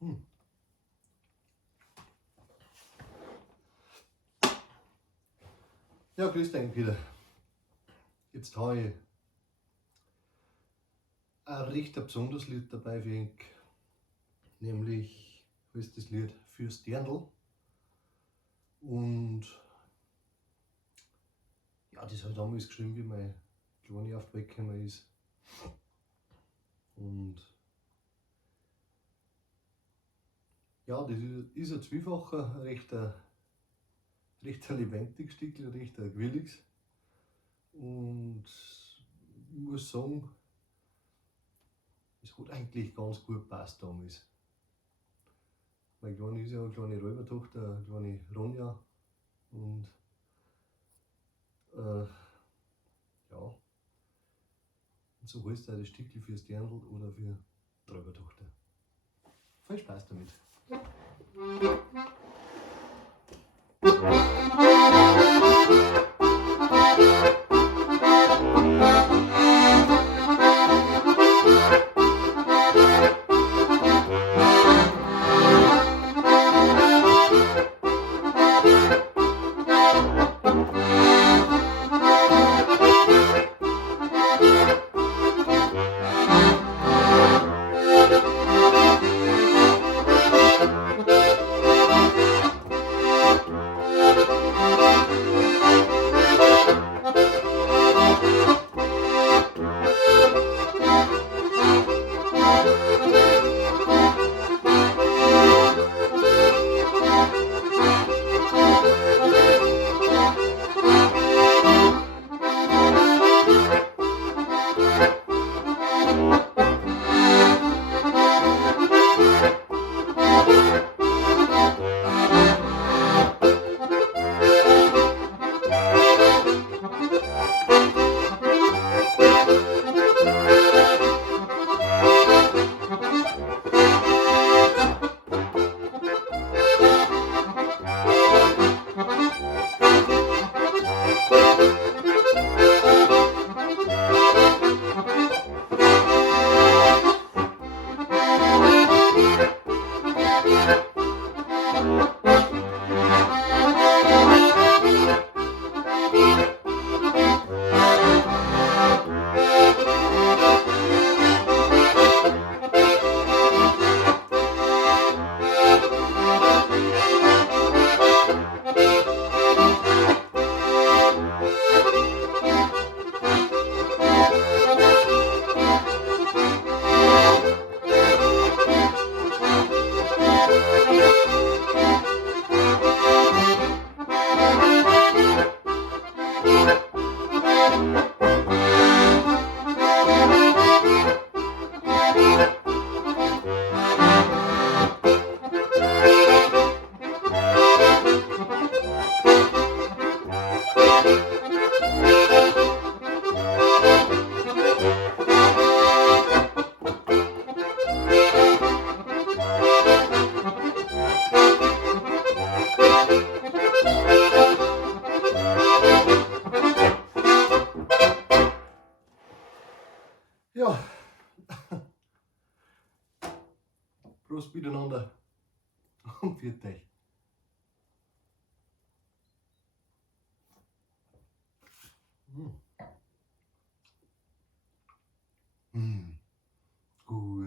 Hm. Ja, grüß dich wieder. Jetzt habe ich ein richtig besonderes Lied dabei für ihn, nämlich heißt das Lied Fürs Dirndl. Und ja, das habe ich damals geschrieben, wie mein Kleine auf die Welt gekommen ist. Und ja, das ist ein zweifacher, recht ein lebendiges Stück, recht ein gewilliges. Und ich muss sagen, es hat eigentlich ganz gut gepasst damals. Meine Kleine ist ja eine kleine Räubertochter, eine kleine Ronja. Und ja, und so heißt das Stückchen fürs Dirndl oder für die Räubertochter. Viel Spaß damit. Ja, Prost miteinander und pfiat euch. Mm. Mm. Gut.